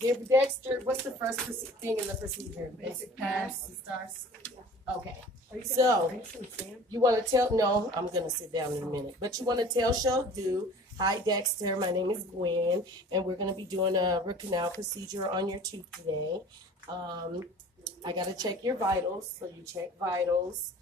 Give Dexter, what's the first thing in the procedure? Basic pass, starts? Okay, so you want to tell, no, I'm going to sit down in a minute, but you want to tell Show Do, hi Dexter, my name is Gwen, and we're going to be doing a root canal procedure on your tooth today. I got to check your vitals, so you check vitals.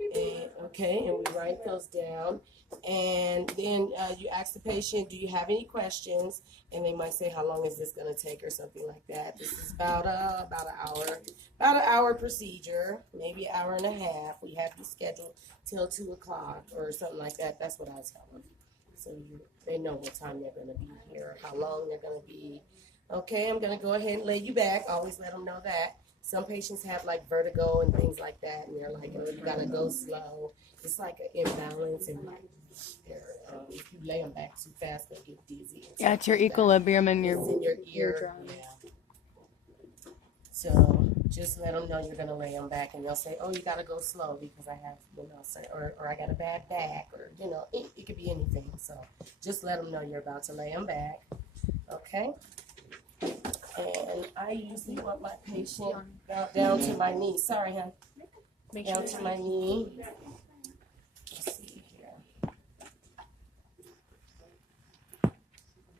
And, okay, and we write those down. And then you ask the patient, do you have any questions? And they might say, how long is this going to take or something like that. This is about an hour procedure, maybe an hour and a half. We have you scheduled till 2 o'clock or something like that. That's what I tell them. So they know what time they're going to be here, how long they're going to be. Okay, I'm going to go ahead and lay you back. Always let them know that. Some patients have like vertigo and things like that, and they're like, oh, you gotta go slow. It's like an imbalance, and like if you lay them back too fast, they'll get dizzy. Yeah, it's your equilibrium and it's in your ear. Yeah. So just let them know you're gonna lay them back, and they'll say, oh, you gotta go slow because I have, or I got a bad back, or it could be anything. So just let them know you're about to lay them back. Okay. And I usually want my patient down to my knee. Sorry, hon. Down to my knee. Let's see here.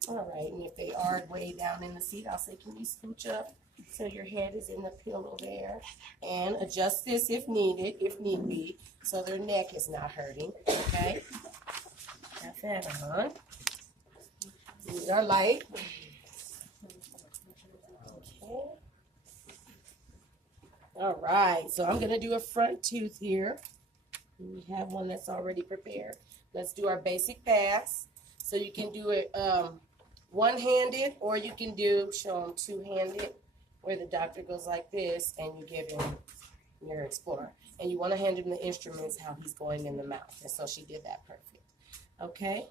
All right, and if they are way down in the seat, I'll say, can you scooch up so your head is in the pillow there? And adjust this if needed, if need be, so their neck is not hurting, okay? Got that on. These are light. All right, so I'm going to do a front tooth here. We have one that's already prepared. Let's do our basic pass. So you can do it one-handed, or you can show them two-handed, where the doctor goes like this, and you give him your Explorer. And you want to hand him the instruments, how he's going in the mouth. And so she did that perfect. Okay?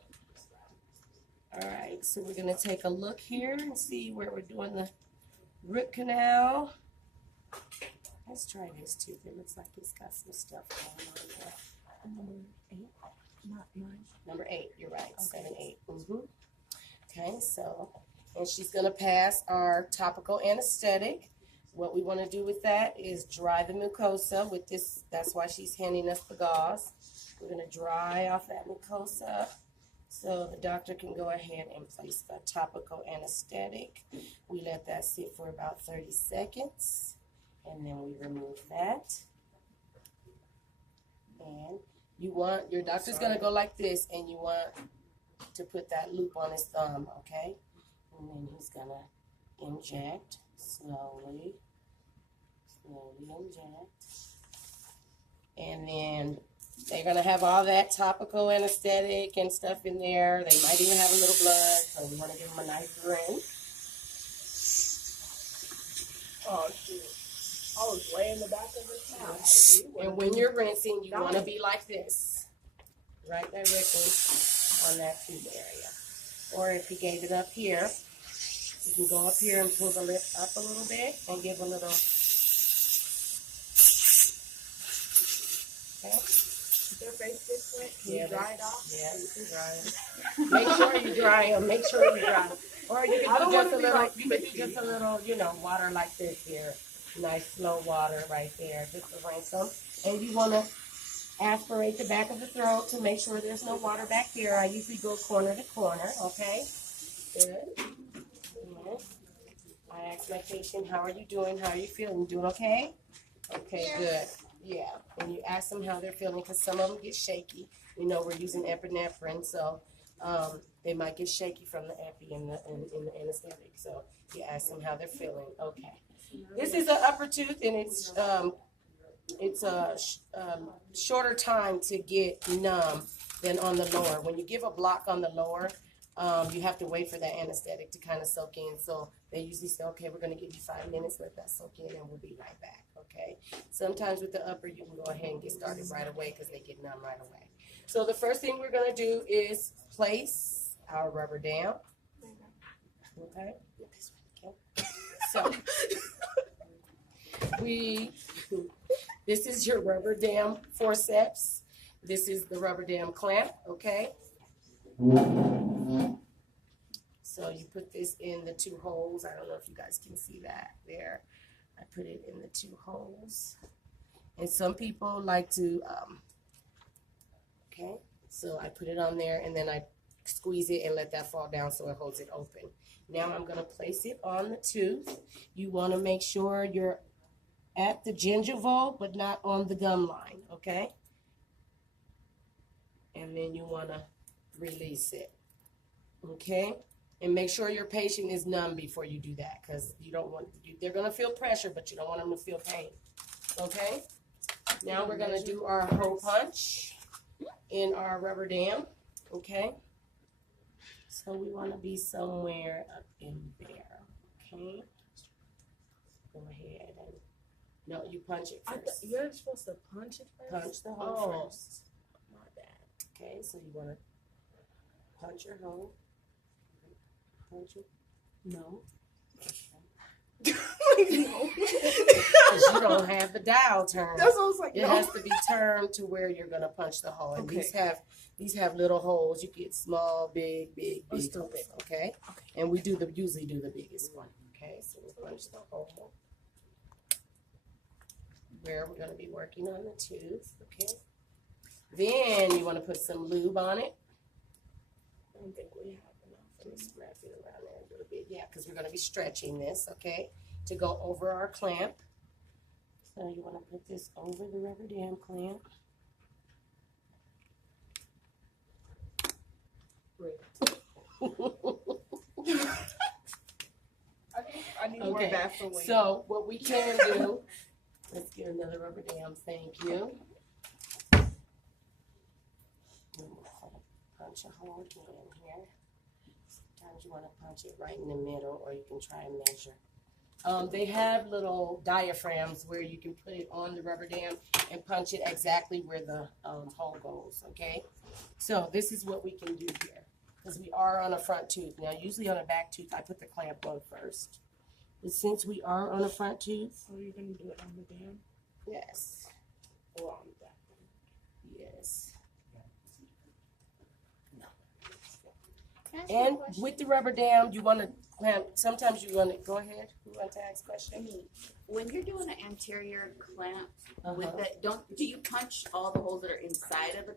All right, so we're going to take a look here and see where we're doing the root canal. Let's try this tooth. It looks like it's got some stuff going on there. Number 8? Not 9. Number 8, you're right. Okay. 7, 8. Okay, so, and she's going to pass our topical anesthetic. What we want to do with that is dry the mucosa with this. That's why she's handing us the gauze. We're going to dry off that mucosa so the doctor can go ahead and place the topical anesthetic. We let that sit for about 30 seconds. And then we remove that. And your doctor's going to go like this, and you want to put that loop on his thumb, okay? And then he's going to inject slowly inject. And then they're going to have all that topical anesthetic and stuff in there. They might even have a little blood, so we want to give them a nice rinse. Oh, shoot. I was way in the back of his mouth. And when you're rinsing, you want to be like this, right directly on that tooth area. Or if you gave it up here, you can go up here and pull the lip up a little bit and give a little. Okay. Is their face different? Can you dry it off? Yeah, you can dry it. Make sure you dry them. Make sure you dry them. Or you can do just a little. You can do just a little, water like this here. Nice slow water right there, just to rinse them. And you want to aspirate the back of the throat to make sure there's no water back here. I usually go corner to corner, okay? Good. Yes. I ask my patient, how are you doing? How are you feeling? Doing okay? Okay, good. Yeah. And you ask them how they're feeling, because some of them get shaky. We're using epinephrine, so they might get shaky from the epi and the anesthetic. So you ask them how they're feeling. Okay. This is an upper tooth, and it's a shorter time to get numb than on the lower. When you give a block on the lower, you have to wait for that anesthetic to kind of soak in. So they usually say, okay, we're going to give you 5 minutes, let that soak in, and we'll be right back, okay? Sometimes with the upper, you can go ahead and get started right away because they get numb right away. So the first thing we're going to do is place our rubber dam. Okay? So this is your rubber dam forceps. This is the rubber dam clamp, okay? So you put this in the 2 holes. I don't know if you guys can see that there. I put it in the 2 holes. And some people like to, okay, so I put it on there and then I squeeze it and let that fall down so it holds it open. Now I'm going to place it on the tooth. You want to make sure you're at the gingival but not on the gum line, okay? And then you want to release it, okay? And make sure your patient is numb before you do that, because you don't want, they're going to feel pressure, but you don't want them to feel pain, okay? Now we're going to do our hole punch in our rubber dam, okay? So we want to be somewhere up in there, okay? Go ahead and, no, you punch it first. You're supposed to punch it first? Punch the hole first. My bad. Okay, so you want to punch your hole. Punch it. No. Because you don't have the dial turned. That's what I was like, It no. has to be turned to where you're gonna punch the hole. And Okay. these have little holes. You get small, big, big, Oh, big still holes, big. okay? And we usually do the biggest one. Okay, so we'll punch the hole where we're gonna be working on the tooth. Okay. Then you want to put some lube on it. I don't think we have enough. Let me wrap it around there a little bit. Yeah, because we're going to be stretching this, okay, to go over our clamp. So you want to put this over the rubber dam clamp. I need more Okay, Vaseline. so what we can do, let's get another rubber dam, thank you. Punch a hole again here. Sometimes you want to punch it right in the middle, or you can try and measure. They have little diaphragms where you can put it on the rubber dam and punch it exactly where the hole goes, okay? So this is what we can do here, because we are on a front tooth. Now, usually on a back tooth, I put the clamp on first. But since we are on a front tooth, So you're going to do it on the dam? yes, Or on the back? yes. Can I ask you a And question? with the rubber dam, you want to clamp, sometimes you want to, go ahead, who wants to ask a question? When you're doing an anterior clamp Uh-huh. with the, do you punch all the holes that are inside of the